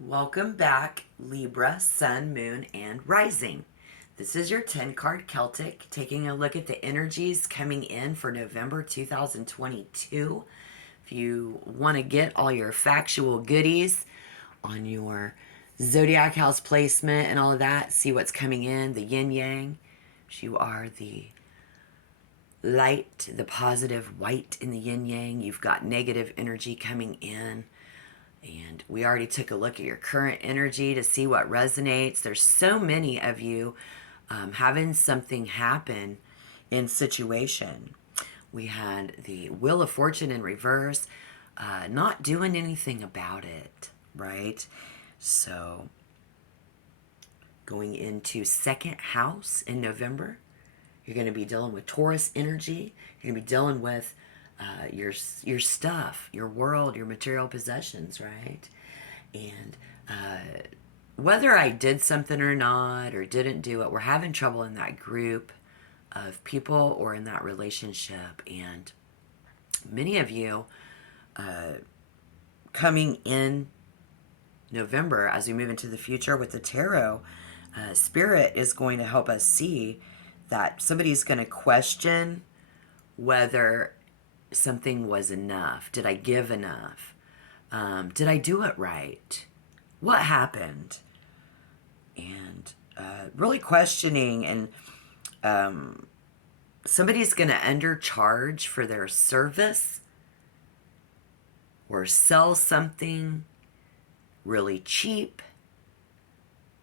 Welcome back, Libra, Sun, Moon, and Rising. This is your 10 card Celtic, taking a look at the energies coming in for November 2022. If you want to get all your factual goodies on your zodiac house placement and all of that, see what's coming in, the yin yang. If you are the light, the positive white in the yin yang, you've got negative energy coming in. And we already took a look at your current energy to see what resonates. There's so many of you having something happen in situation. We had the Wheel of Fortune in reverse, not doing anything about it, right? So going into second house in November, you're going to be dealing with Taurus energy. You're going to be dealing with your stuff, your world, your material possessions, right? And whether I did something or not, or didn't do it, we're having trouble in that group of people or in that relationship. And many of you coming in November, as we move into the future with the tarot, Spirit is going to help us see that somebody's going to question whether something was enough. Did I give enough? Did I do it right? What happened? And really questioning, and somebody's going to undercharge for their service or sell something really cheap,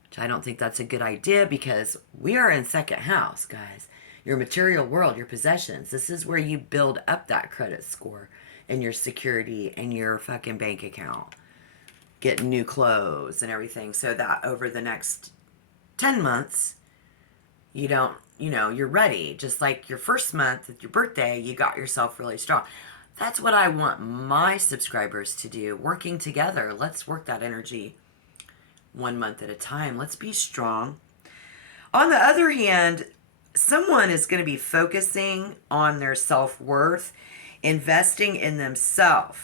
which I don't think that's a good idea, because we are in second house, guys. Your material world, your possessions. This is where you build up that credit score and your security and your fucking bank account. Getting new clothes and everything, so that over the next 10 months, you don't, you're ready. Just like your first month at your birthday, you got yourself really strong. That's what I want my subscribers to do. Working together. Let's work that energy 1 month at a time. Let's be strong. On the other hand, someone is going to be focusing on their self-worth, investing in themselves.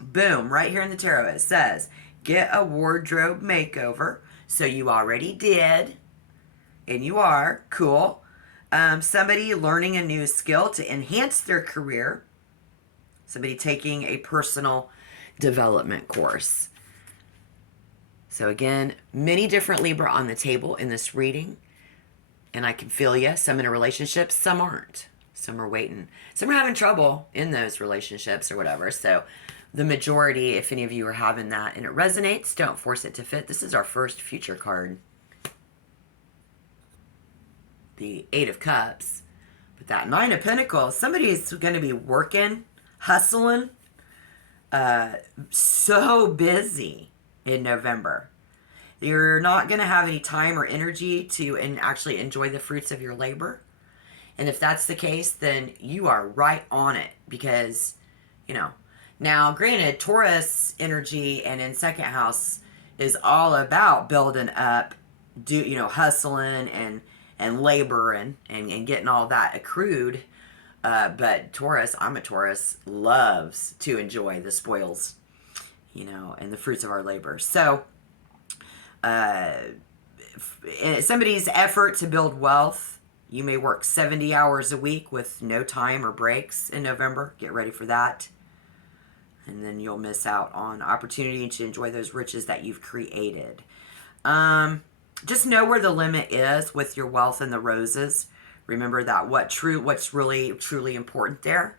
Boom, right here in the tarot it says, get a wardrobe makeover. So you already did, and you are, cool. Somebody learning a new skill to enhance their career. Somebody taking a personal development course. So again, many different Libra on the table in this reading. And I can feel you. Some in a relationship, some aren't. Some are waiting. Some are having trouble in those relationships or whatever. So the majority, if any of you are having that and it resonates, don't force it to fit. This is our first future card. The Eight of Cups. But that Nine of Pentacles, somebody's going to be working, hustling, so busy in November. You're not going to have any time or energy to actually enjoy the fruits of your labor. And if that's the case, then you are right on it, because, now granted, Taurus energy and in second house is all about building up, hustling and labor and getting all that accrued. But Taurus, I'm a Taurus, loves to enjoy the spoils, and the fruits of our labor. So, somebody's effort to build wealth, you may work 70 hours a week with no time or breaks in November. Get ready for that. And then you'll miss out on opportunity to enjoy those riches that you've created. Just know where the limit is with your wealth and the roses. Remember that what's really truly important there.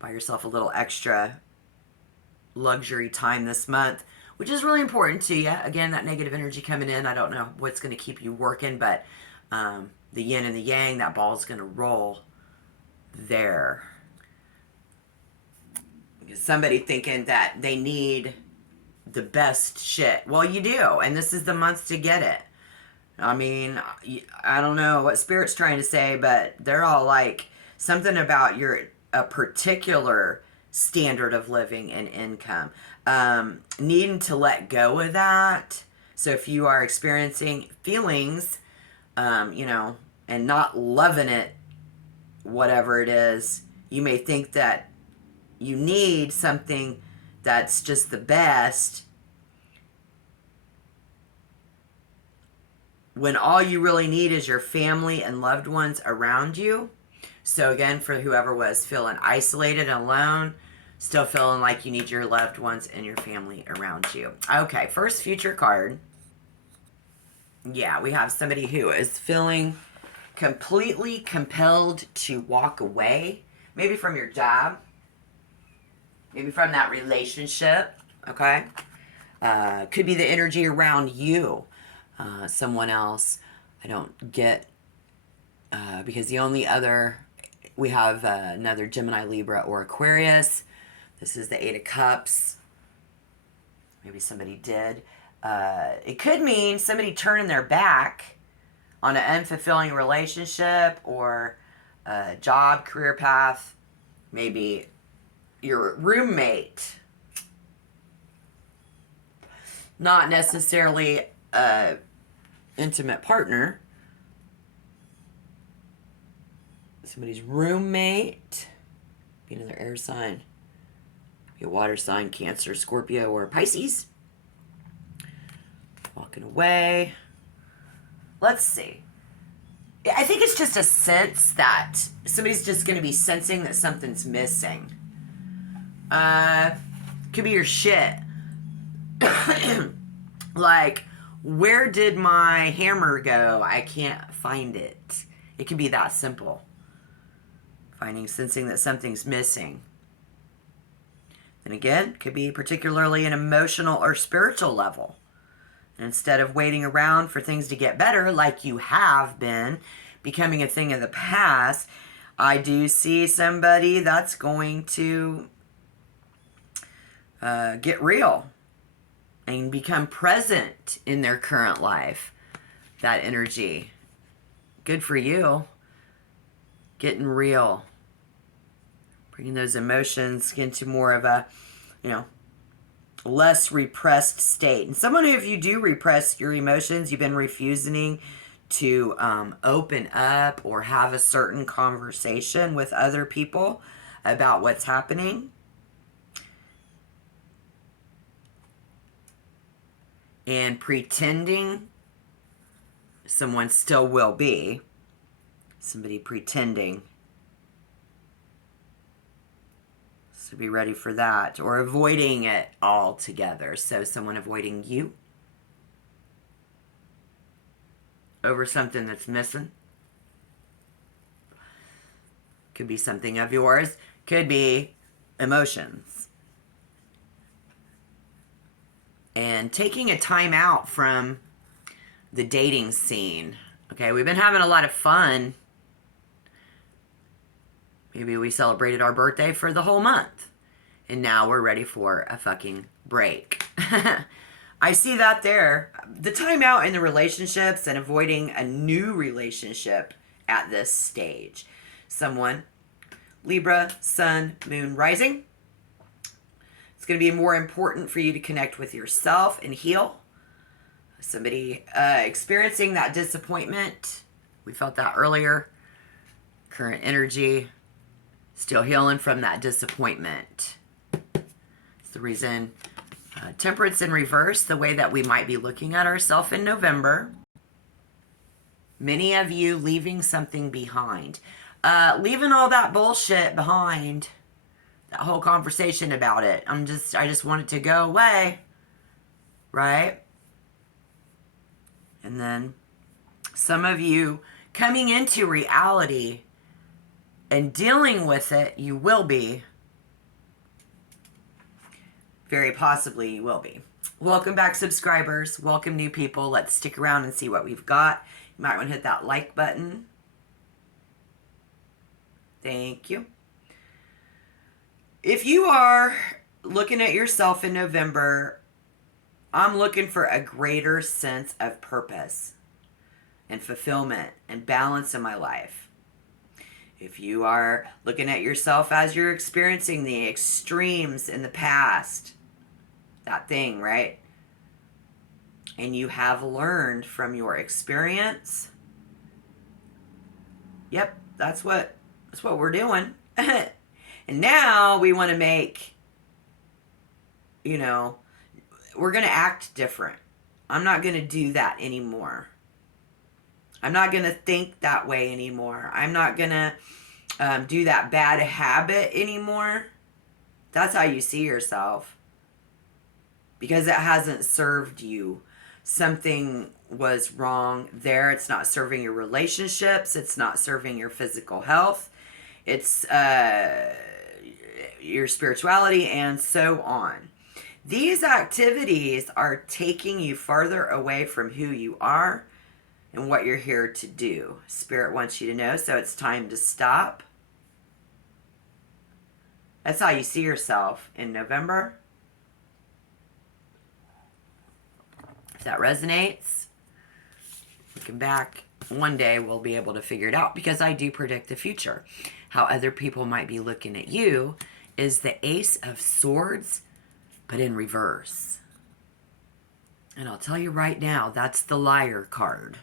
Buy yourself a little extra luxury time this month, which is really important to you. Again, that negative energy coming in, I don't know what's going to keep you working, but the yin and the yang, that ball's going to roll there. Somebody thinking that they need the best shit. Well, you do, and this is the month to get it. I mean, I don't know what Spirit's trying to say, but they're all like something about a particular standard of living and income. Needing to let go of that. So if you are experiencing feelings, and not loving it, whatever it is, you may think that you need something that's just the best, when all you really need is your family and loved ones around you. So again, for whoever was feeling isolated and alone, still feeling like you need your loved ones and your family around you. Okay, first future card. Yeah, we have somebody who is feeling completely compelled to walk away, maybe from your job, maybe from that relationship, okay? Could be the energy around you, someone else. I don't get, because the only other, we have another Gemini, Libra, or Aquarius. This is the Eight of Cups. Maybe somebody did. It could mean somebody turning their back on an unfulfilling relationship or a job, career path. Maybe your roommate. Not necessarily a intimate partner. Somebody's roommate. Be another air sign. Be a water sign, Cancer, Scorpio, or Pisces. Walking away. Let's see. I think it's just a sense that somebody's just going to be sensing that something's missing. Could be your shit. Like, where did my hammer go? I can't find it. It could be that simple. Sensing that something's missing. And again, could be particularly an emotional or spiritual level. And instead of waiting around for things to get better, like you have been, becoming a thing of the past, I do see somebody that's going to get real and become present in their current life. That energy. Good for you. Getting real. Bringing those emotions into more of a, less repressed state. And someone who, if you do repress your emotions, you've been refusing to open up or have a certain conversation with other people about what's happening. And pretending, someone still will be. Somebody pretending. So be ready for that. Or avoiding it altogether. So someone avoiding you over something that's missing. Could be something of yours. Could be emotions. And taking a time out from the dating scene. Okay, we've been having a lot of fun. Maybe we celebrated our birthday for the whole month. And now we're ready for a fucking break. I see that there. The time out in the relationships and avoiding a new relationship at this stage. Someone, Libra, Sun, Moon, Rising. It's going to be more important for you to connect with yourself and heal. Somebody experiencing that disappointment. We felt that earlier. Current energy. Still healing from that disappointment. It's the reason Temperance in reverse, the way that we might be looking at ourselves in November. Many of you leaving something behind. Leaving all that bullshit behind. That whole conversation about it. I just want it to go away. Right? And then some of you coming into reality and dealing with it, you will be. Very possibly you will be. Welcome back, subscribers. Welcome, new people. Let's stick around and see what we've got. You might want to hit that like button. Thank you. If you are looking at yourself in November, I'm looking for a greater sense of purpose and fulfillment and balance in my life. If you are looking at yourself as you're experiencing the extremes in the past, that thing, right? And you have learned from your experience. Yep, that's what we're doing. And now we want to make, we're going to act different. I'm not going to do that anymore. I'm not going to think that way anymore. I'm not going to do that bad habit anymore. That's how you see yourself, because it hasn't served you. Something was wrong there. It's not serving your relationships. It's not serving your physical health. It's your spirituality, and so on. These activities are taking you farther away from who you are and what you're here to do. Spirit wants you to know, so it's time to stop. That's how you see yourself in November. If that resonates, looking back, one day we'll be able to figure it out, because I do predict the future. How other people might be looking at you is the Ace of Swords, but in reverse. And I'll tell you right now, that's the Liar card.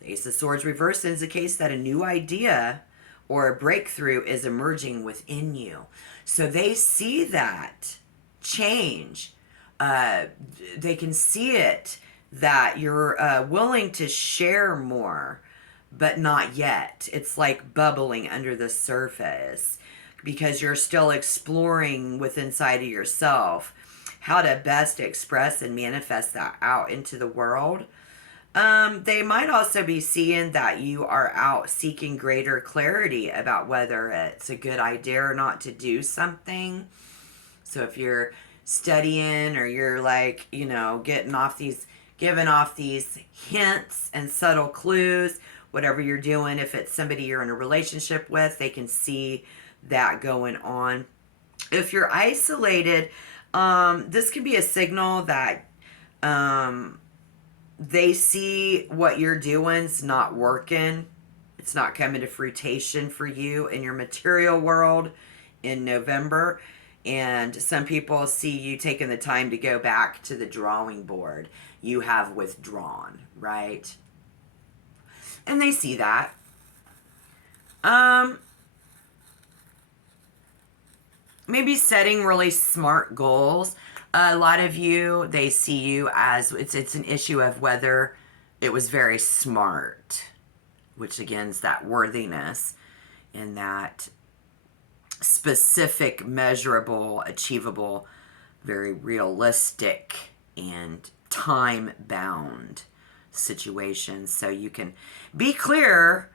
The Ace of Swords reverse indicates that a new idea or a breakthrough is emerging within you. So they see that change. They can see it, that you're willing to share more, but not yet. It's like bubbling under the surface, because you're still exploring within inside of yourself how to best express and manifest that out into the world. They might also be seeing that you are out seeking greater clarity about whether it's a good idea or not to do something. So if you're studying, or you're like, giving off these hints and subtle clues, whatever you're doing, if it's somebody you're in a relationship with, they can see that going on. If you're isolated, this can be a signal that they see what you're doing's not working. It's not coming to fruition for you in your material world in November. And some people see you taking the time to go back to the drawing board. You have withdrawn, right? And they see that. Maybe setting really smart goals. A lot of you, they see you as, it's an issue of whether it was very smart, which again is that worthiness and that specific, measurable, achievable, very realistic and time-bound situations. So you can be clear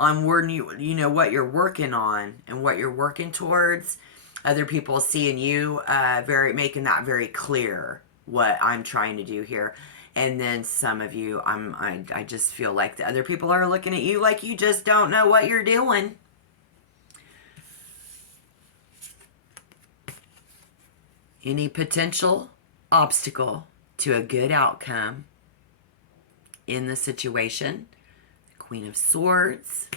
on where you know what you're working on and what you're working towards. Other people seeing you making that very clear, what I'm trying to do here. And then some of you, I just feel like the other people are looking at you like you just don't know what you're doing. Any potential obstacle to a good outcome in the situation. Queen of Swords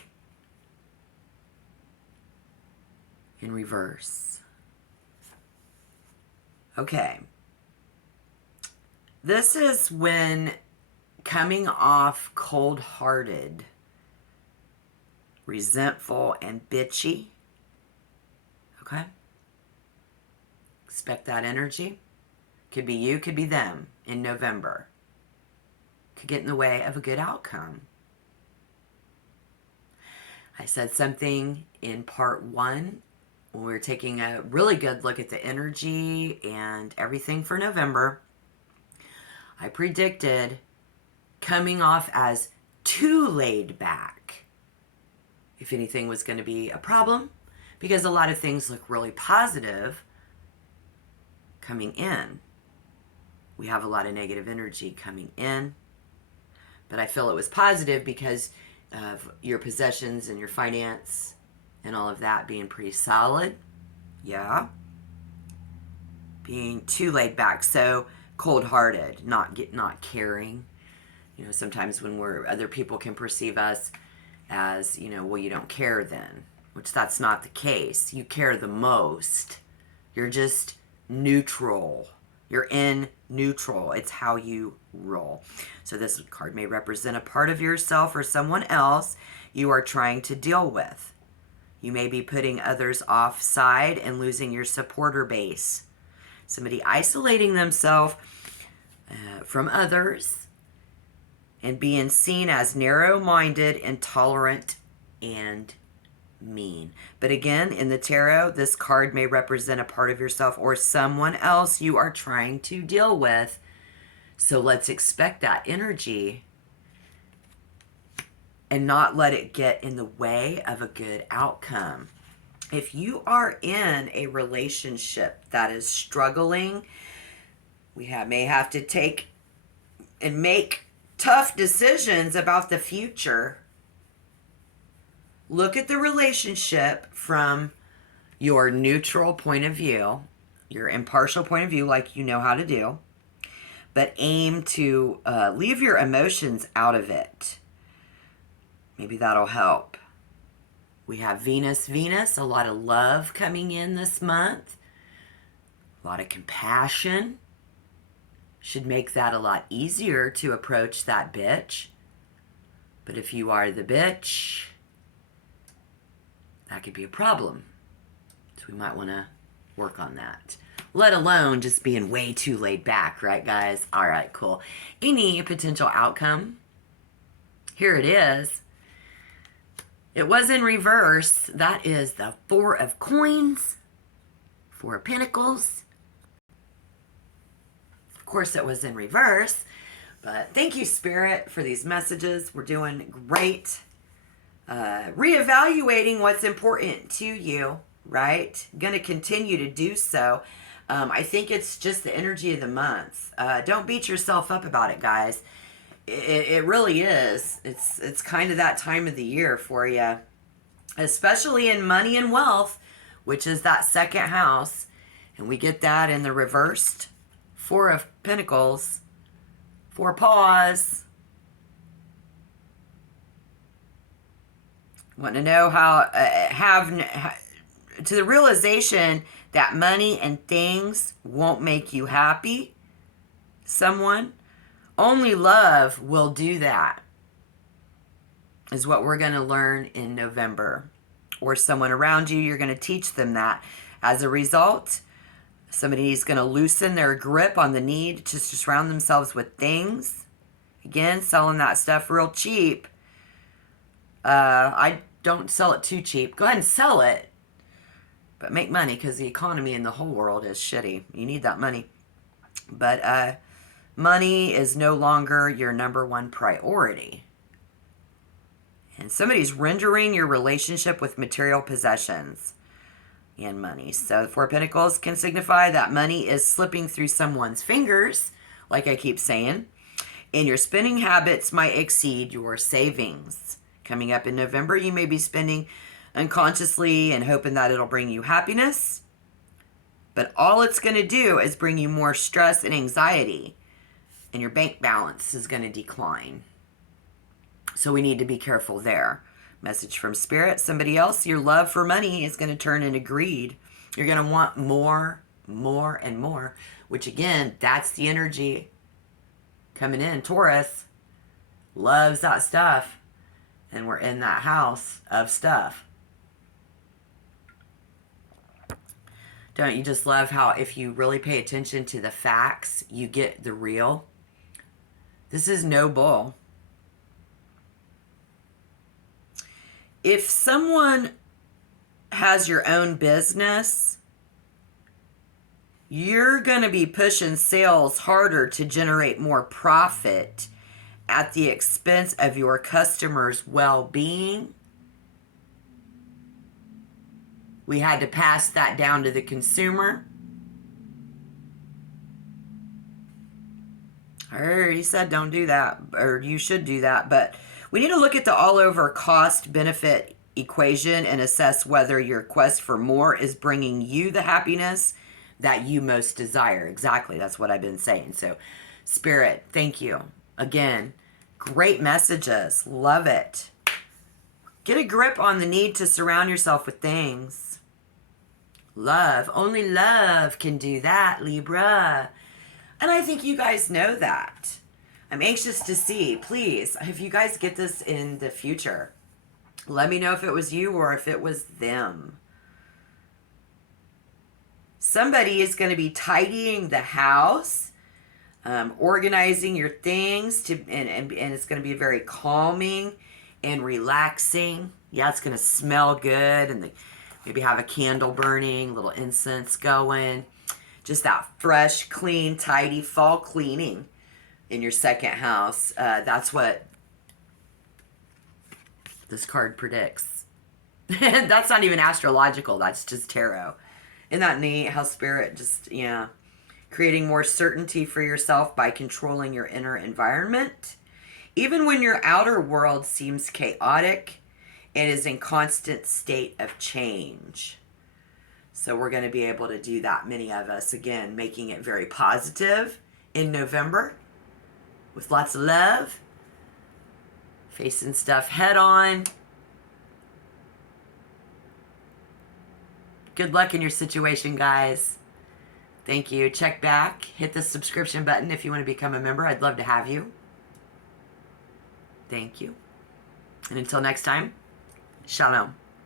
in reverse. Okay. This is when coming off cold-hearted, resentful, and bitchy. Okay? Expect that energy. Could be you, could be them in November. Could get in the way of a good outcome. I said something in part 1 when we were taking a really good look at the energy and everything for November. I predicted coming off as too laid back, if anything was going to be a problem, because a lot of things look really positive coming in. We have a lot of negative energy coming in, but I feel it was positive because of your possessions and your finance and all of that being pretty solid. Yeah. Being too laid back, so cold-hearted, not caring. Sometimes when other people can perceive us as, well, you don't care then, which that's not the case. You care the most. You're just neutral. You're in neutral. It's how you roll. So this card may represent a part of yourself or someone else you are trying to deal with. You may be putting others offside and losing your supporter base. Somebody isolating themselves from others and being seen as narrow-minded, intolerant, and mean. But again, in the tarot, this card may represent a part of yourself or someone else you are trying to deal with. So let's expect that energy and not let it get in the way of a good outcome. If you are in a relationship that is struggling, may have to take and make tough decisions about the future. Look at the relationship from your neutral point of view, your impartial point of view, like you know how to do, but aim to leave your emotions out of it. Maybe that'll help. We have Venus, a lot of love coming in this month, a lot of compassion. Should make that a lot easier to approach that bitch. But if you are the bitch, that could be a problem. So we might want to work on that. Let alone just being way too laid back, right, guys? All right, cool. Any potential outcome? Here it is. It was in reverse. That is the Four of Coins, Four of Pentacles. Of course, it was in reverse. But thank you, Spirit, for these messages. We're doing great. Reevaluating what's important to you, right? Going to continue to do so. I think it's just the energy of the month. Don't beat yourself up about it, guys. It really is. It's kind of that time of the year for you, especially in money and wealth, which is that second house. And we get that in the reversed Four of Pentacles, Four of Paws. Want to know how, to the realization that money and things won't make you happy, someone. Only love will do that, is what we're going to learn in November. Or someone around you, you're going to teach them that. As a result, somebody is going to loosen their grip on the need to surround themselves with things. Again, selling that stuff real cheap. I don't sell it too cheap. Go ahead and sell it, but make money, because the economy in the whole world is shitty. You need that money. But money is no longer your number one priority. And somebody's rendering your relationship with material possessions and money. So the Four of Pentacles can signify that money is slipping through someone's fingers, like I keep saying, and your spending habits might exceed your savings. Coming up in November, you may be spending unconsciously and hoping that it'll bring you happiness. But all it's going to do is bring you more stress and anxiety. And your bank balance is going to decline. So we need to be careful there. Message from Spirit. Somebody else, your love for money is going to turn into greed. You're going to want more, and more. Which again, that's the energy coming in. Taurus loves that stuff. And we're in that house of stuff. Don't you just love how if you really pay attention to the facts, you get the real? This is no bull. If someone has your own business, you're going to be pushing sales harder to generate more profit at the expense of your customers' well-being. We had to pass that down to the consumer. I already said don't do that, or you should do that, but we need to look at the all-over cost-benefit equation and assess whether your quest for more is bringing you the happiness that you most desire. Exactly, that's what I've been saying. So, Spirit, thank you. Again, great messages. Love it. Get a grip on the need to surround yourself with things. Love. Only love can do that, Libra. And I think you guys know that. I'm anxious to see, please, if you guys get this in the future. Let me know if it was you or if it was them. Somebody is going to be tidying the house. organizing your things and it's going to be very calming and relaxing. Yeah, it's going to smell good, and maybe have a candle burning, a little incense going. Just that fresh, clean, tidy fall cleaning in your second house. That's what this card predicts. That's not even astrological. That's just tarot. Isn't that neat how Spirit just, yeah, creating more certainty for yourself by controlling your inner environment. Even when your outer world seems chaotic, it is in constant state of change. So we're going to be able to do that, many of us, again, making it very positive in November with lots of love, facing stuff head on. Good luck in your situation, guys. Thank you. Check back. Hit the subscription button if you want to become a member. I'd love to have you. Thank you. And until next time, shalom.